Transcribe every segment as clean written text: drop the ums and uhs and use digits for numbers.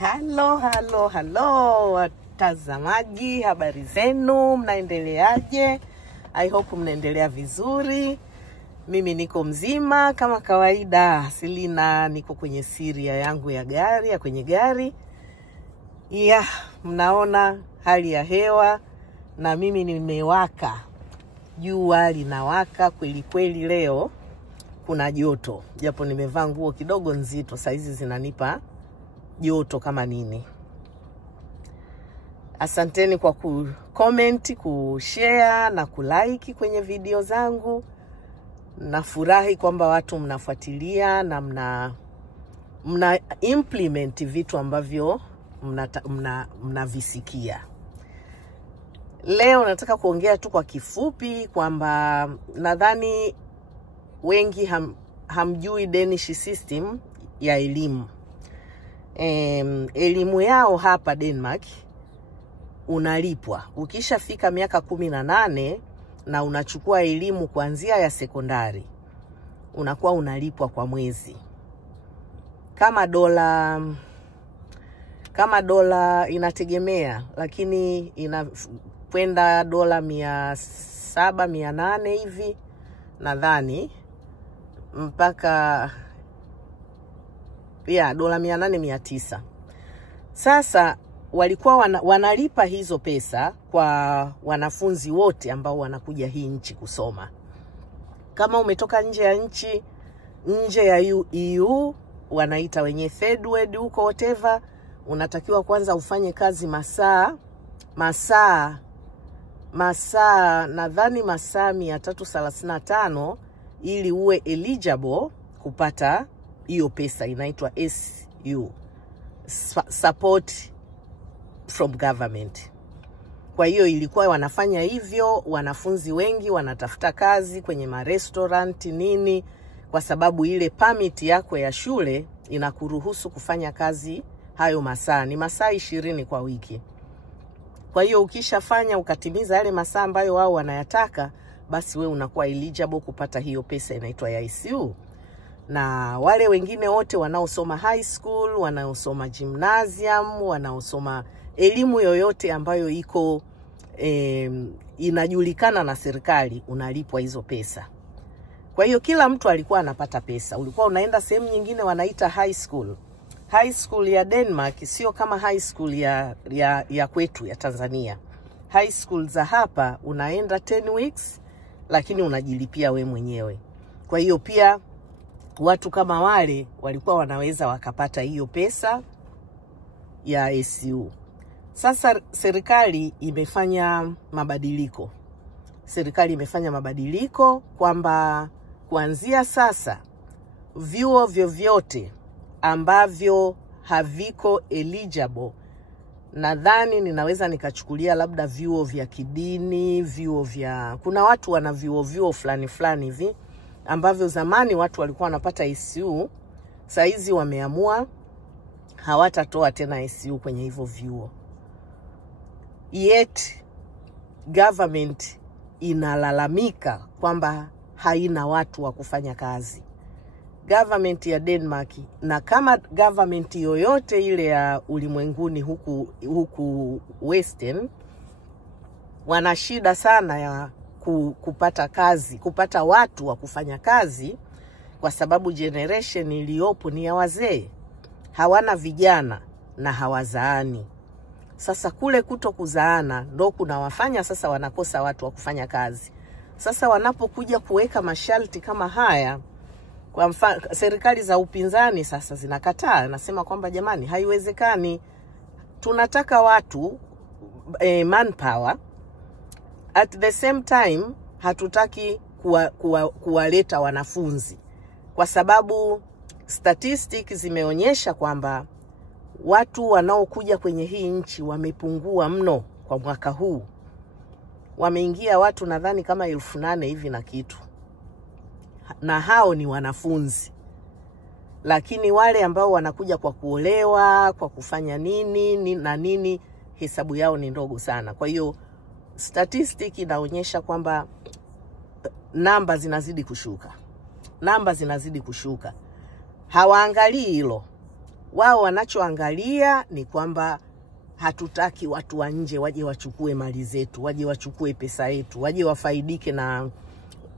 Halo watazamaji, habari zenu, mnaendeleaje? I hope mnaendelea vizuri. Mimi niko mzima kama kawaida. Selina niko kwenye siria yangu ya kwenye gari. Mnaona hali ya hewa na mimi nimewaka. Jua linawaka kweli kweli leo. Kuna joto. Japo nimevaa nguo kidogo nzito, saizi zinanipa joto kama nini. Asanteni kwa kucomment, kushare na kulike kwenye video zangu. Nafurahi kwamba watu mnafuatilia na mna implement vitu ambavyo mnavisikia. Leo nataka kuongea tu kwa kifupi kwamba nadhani wengi hamjui Danish system ya elimu. Elimu yao hapa Denmark unalipwa. Ukishafika miaka 18 na unachukua elimu kuanzia ya sekondari, unakuwa unalipwa kwa mwezi. Kama dola inategemea, lakini inakwenda dola 700, 800 hivi nadhani, mpaka dola 800, 900. Sasa walikuwa wanalipa hizo pesa kwa wanafunzi wote ambao wanakuja hii nchi kusoma. Kama umetoka nje ya nchi, nje ya EU, wanaita wenye third world huko whatever, unatakiwa kwanza ufanye kazi nadhani masaa 335 ili uwe eligible kupata hiyo pesa. Inaitwa SU, support from government. Kwa hiyo ilikuwa wanafanya hivyo, wanafunzi wengi wanatafuta kazi kwenye restaurant nini, kwa sababu ile permit yako ya shule inakuruhusu kufanya kazi hayo masaa. Ni masaa 20 kwa wiki. Kwa hiyo ukishafanya ukatimiza yale masaa ambayo wao wanayataka, basi we unakuwa eligible kupata hiyo pesa inaitwa ya SU. Na wale wengine wote wanaosoma high school, wanaosoma gymnasium, wanaosoma elimu yoyote ambayo iko inajulikana na serikali, unalipwa hizo pesa. Kwa hiyo kila mtu alikuwa anapata pesa. Ulikuwa unaenda sehemu nyingine wanaita high school. High school ya Denmark sio kama high school ya kwetu ya Tanzania. High school za hapa unaenda 10 weeks, lakini unajilipia we mwenyewe. Kwa hiyo pia watu kama wale walikuwa wanaweza wakapata hiyo pesa ya SU. Sasa serikali imefanya mabadiliko. Kwamba kuanzia sasa vyuo vyovyote ambavyo haviko eligible, nadhani ninaweza nikachukulia labda vyuo vya kidini, kuna watu wana vyuo fulani hivi ambavyo zamani watu walikuwa wanapata SU, saizi wameamua hawatatoa tena SU kwenye hivyo vyuo. Yet government inalalamika kwamba haina watu wa kufanya kazi. Government ya Denmark, na kama government yoyote ile ya ulimwenguni huku Western, wana shida sana ya kupata watu wa kufanya kazi, kwa sababu generation iliyopo ni ya wazee. Hawana vijana na hawazaani. Sasa kule kutokuzaana ndo kunawafanya sasa wanakosa watu wa kufanya kazi. Sasa wanapokuja kuweka masharti kama haya, kwa mfano serikali za upinzani sasa zinakataa, nasema kwamba jamani, haiwezekani, tunataka watu manpower, at the same time hatutaki kuwaleta wanafunzi, kwa sababu statistics zimeonyesha kwamba watu wanaokuja kwenye hii nchi wamepungua mno kwa mwaka huu. Wameingia watu nadhani kama 8,000 hivi na kitu, na hao ni wanafunzi. Lakini wale ambao wanakuja kwa kuolewa, kwa kufanya nini, hesabu yao ni ndogo sana. Kwa hiyo statistic inaonyesha kwamba namba zinazidi kushuka. Hawaangalii hilo. wao wanachoangalia ni kwamba hatutaki watu wa nje waje wachukue mali zetu, waje wachukue pesa yetu, waje wafaidike na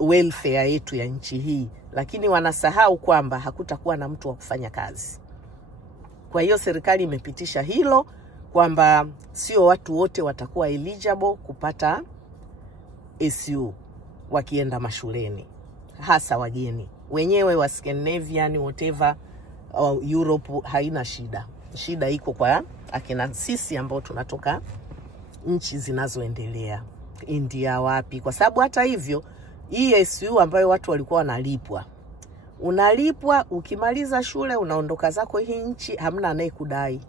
welfare yetu ya nchi hii. Lakini wanasahau kwamba hakutakuwa na mtu wa kufanya kazi. Kwa hiyo serikali imepitisha hilo kwamba sio watu wote watakuwa eligible kupata SU wakienda mashuleni, hasa wageni. Wenyewe wa Scandinavian whatever, Europe haina shida. Shida iko kwa akina sisi ambao tunatoka nchi zinazoendelea, India wapi. Kwa sababu hata hivyo hii SU ambayo watu walikuwa wanalipwa, unalipwa ukimaliza shule unaondoka zako hii nchi, hamna anayekudai.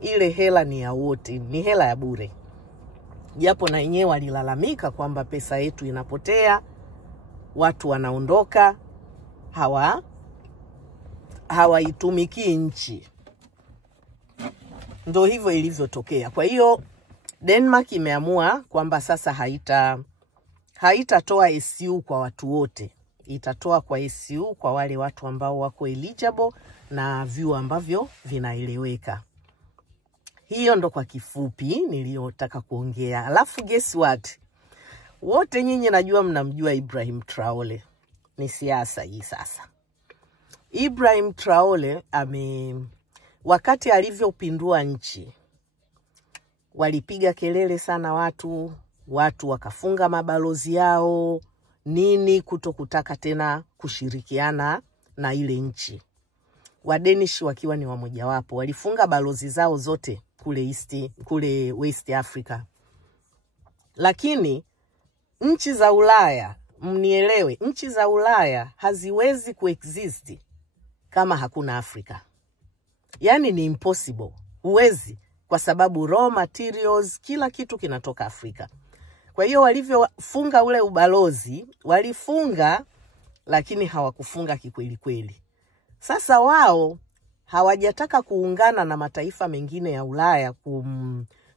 Ile hela ni ya wote, ni hela ya bure. Japo na wenyewe walilalamika kwamba pesa yetu inapotea, watu wanaondoka, hawaitumiki nchi. Ndio hivyo ilivyotokea. Kwa hiyo Denmark imeamua kwamba sasa haitatoa SU kwa watu wote. Itatoa kwa SU kwa wale watu ambao wako eligible na vyuo ambavyo vinaeleweka. Hiyo ndo kwa kifupi niliyotaka kuongea. Alafu guess what? Wote nyinyi najua mnamjua Ibrahim Traore. Ni siasa hii sasa. Ibrahim Traore wakati alivyopindua nchi, walipiga kelele sana watu wakafunga mabalozi yao, kutokutaka tena kushirikiana na ile nchi. Wadanish wakiwa ni wamoja wapo, walifunga balozi zao zote kule West Africa. Lakini nchi za Ulaya, mnielewe, nchi za Ulaya haziwezi kuexist kama hakuna Afrika. Yani ni impossible. Huwezi, kwa sababu raw materials, kila kitu kinatoka Afrika. Kwa hiyo walivyofunga ule ubalozi, walifunga lakini hawakufunga kikweli kweli. Sasa wao hawajataka kuungana na mataifa mengine ya Ulaya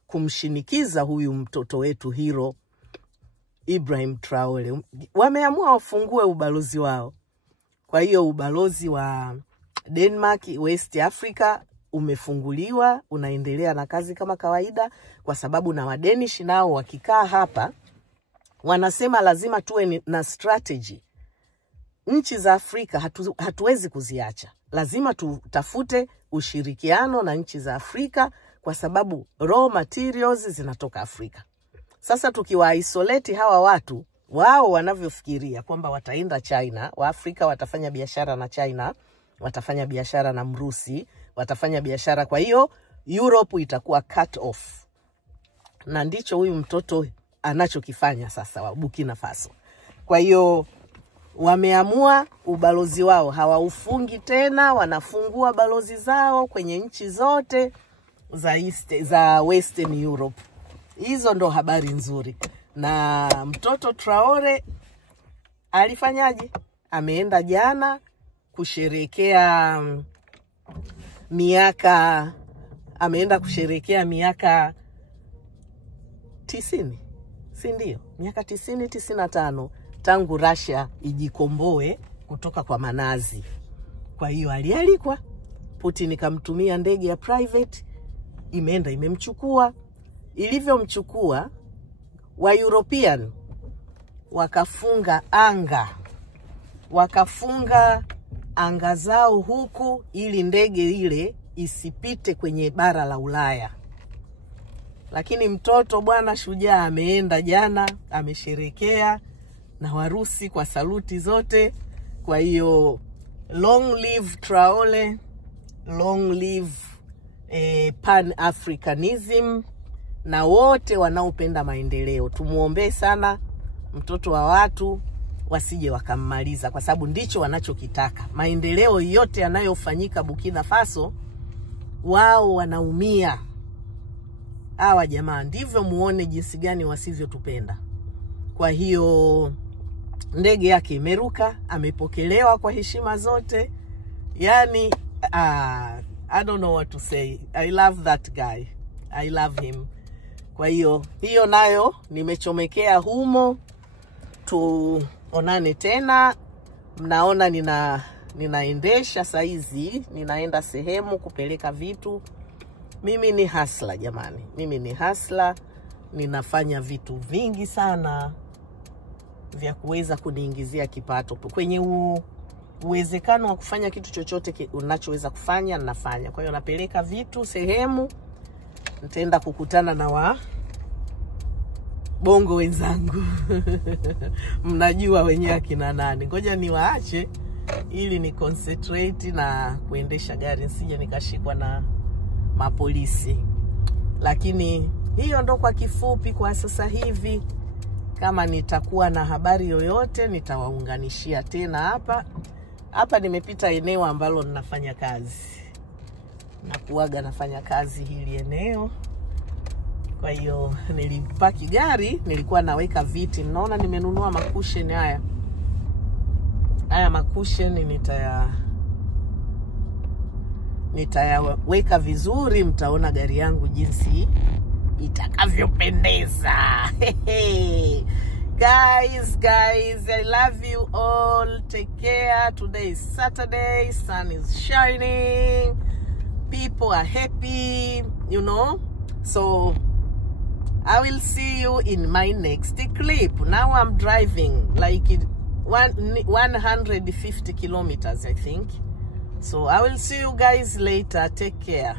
kumshinikiza huyu mtoto wetu hero Ibrahim Traore. Wameamua wafungue ubalozi wao. Kwa hiyo ubalozi wa Denmark West Africa umefunguliwa, unaendelea na kazi kama kawaida, kwa sababu na Wadanish nao wakikaa hapa wanasema lazima tuwe na strategy. Nchi za Afrika hatuwezi kuziacha. Lazima tutafute ushirikiano na nchi za Afrika, kwa sababu raw materials zinatoka Afrika. Sasa tukiwa isolate hawa watu, wao wanavyofikiria kwamba wataenda China, wa Afrika watafanya biashara na China, watafanya biashara na Mrusi, watafanya biashara, kwa hiyo Europe itakuwa cut off. Na ndicho huyu mtoto anachokifanya sasa wa Burkina Faso. Kwa hiyo wameamua ubalozi wao hawaufungi tena, wanafungua balozi zao kwenye nchi zote za Western Europe. Hizo ndo habari nzuri. Na mtoto Traore alifanyaje? Ameenda jana kusherehekea miaka 90. Si ndio? Miaka 95 tangu Russia ijikomboe kutoka kwa Manazi. Kwa hiyo alialikwa, Putin kamtumia ndege ya private, imeenda imemchukua. Ilivyomchukua, wa European wakafunga anga zao huku ili ndege ile isipite kwenye bara la Ulaya. Lakini mtoto bwana shujaa ameenda jana, amesherekea na Warusi kwa saluti zote. Kwa hiyo long live Traore, long live Pan-Africanism, na wote wanaopenda maendeleo. Tumuombe sana mtoto wa watu wasije wakammaliza, kwa sababu ndicho wanachokitaka. Maendeleo yote yanayofanyika Burkina Faso, wao wanaumia. Hawa jamaa ndivyo muone jinsi gani wasivyotupenda. Kwa hiyo ndege yake imeruka, amepokelewa kwa heshima zote. Yani I don't know what to say. I love that guy. I love him. Kwa hiyo nayo nimechomekea humo. Tuonane tena. Mnaona ninaendesha saizi, ninaenda sehemu kupeleka vitu. Mimi ni hustler jamani. Mimi ni hustler. Ninafanya vitu vingi sana vya kuweza kuniingizia kipato. Kwenye uwezekano wa kufanya kitu chochote unachoweza kufanya, ninafanya. Kwa hiyo napeleka vitu sehemu, nitaenda kukutana na bongo wenzangu. Mnajua wenyewe akina nani. Ngoja niwaache ili ni concentrate na kuendesha gari, nisije nikashikwa na mapolisi. Lakini hiyo ndo kwa kifupi kwa sasa hivi. Kama nitakuwa na habari yoyote nitawaunganishia tena hapa. Hapa nimepita eneo ambalo ninafanya kazi. Nakuaga nafanya kazi hili eneo. Kwa hiyo nilipaki gari, nilikuwa naweka viti. Mnaona nimenunua makusheni haya. Haya makusheni nitayaweka vizuri, mtaona gari yangu jinsi itakavyopendeza. Guys, I love you all. Take care. Today is Saturday. Sun is shining. People are happy, you know. So I will see you in my next clip. Now I'm driving like 150 kilometers, I think. So I will see you guys later. Take care.